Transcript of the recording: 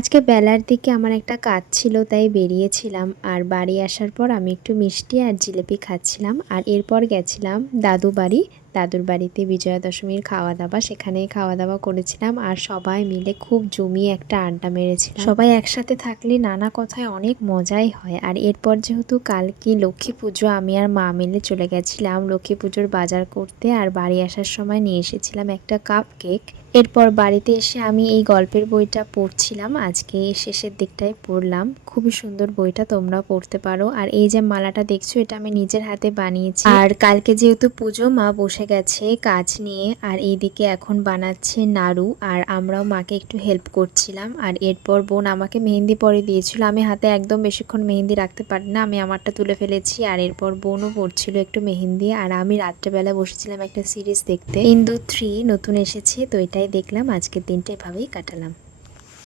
আজকে বেলার দিকে আমার একটা কাজ ছিল, তাই বেরিয়েছিলাম। আর বাড়ি আসার পর আমি একটু মিষ্টি আর জিলিপি খাচ্ছিলাম। আর এরপর গেছিলাম দাদুর বাড়িতে বিজয়া দশমীর খাওয়া দাওয়া, সেখানেই খাওয়া দাওয়া করেছিলাম। আর সবাই মিলে খুব জমিয়ে একটা আড্ডা মেরেছিলাম। সবাই একসাথে থাকলে নানা কথায় অনেক মজাই হয়। আর এরপর যেহেতু কালকে লক্ষ্মী পুজো, আমি আর মা মিলে চলে গেছিলাম লক্ষ্মী পুজোর বাজার করতে। আর বাড়ি আসার সময় নিয়ে এসেছিলাম একটা কাপ কেক। এরপর বাড়িতে এসে আমি এই গল্পের বইটা পড়ছিলাম, আজকে শেষের দিকটায় পড়লাম। খুবই সুন্দর বইটা, তোমরাও পড়তে পারো। আর এই যে মালাটা দেখছো, এটা আমি নিজের হাতে বানিয়েছি। আর কালকে যেহেতু পুজো, মা বসে গেছে কাজ নিয়ে। আর এইদিকে এখন বানাচ্ছে নাড়ু, আর আমরাও মাকে একটু হেল্প করছিলাম। আর এরপর বোন আমাকে মেহেন্দি পরে দিয়েছিল। আমি হাতে একদম বেশিক্ষণ মেহেন্দি রাখতে পারি না, আমি আমারটা তুলে ফেলেছি। আর এরপর বোনও পড়ছিল একটু মেহেন্দি। আর আমি রাত্রেবেলা বসেছিলাম একটা সিরিজ দেখতে, ইন্দু 3 নতুন এসেছে, তো এটাই দেখলাম। আজকের দিনটা এভাবেই কাটালাম।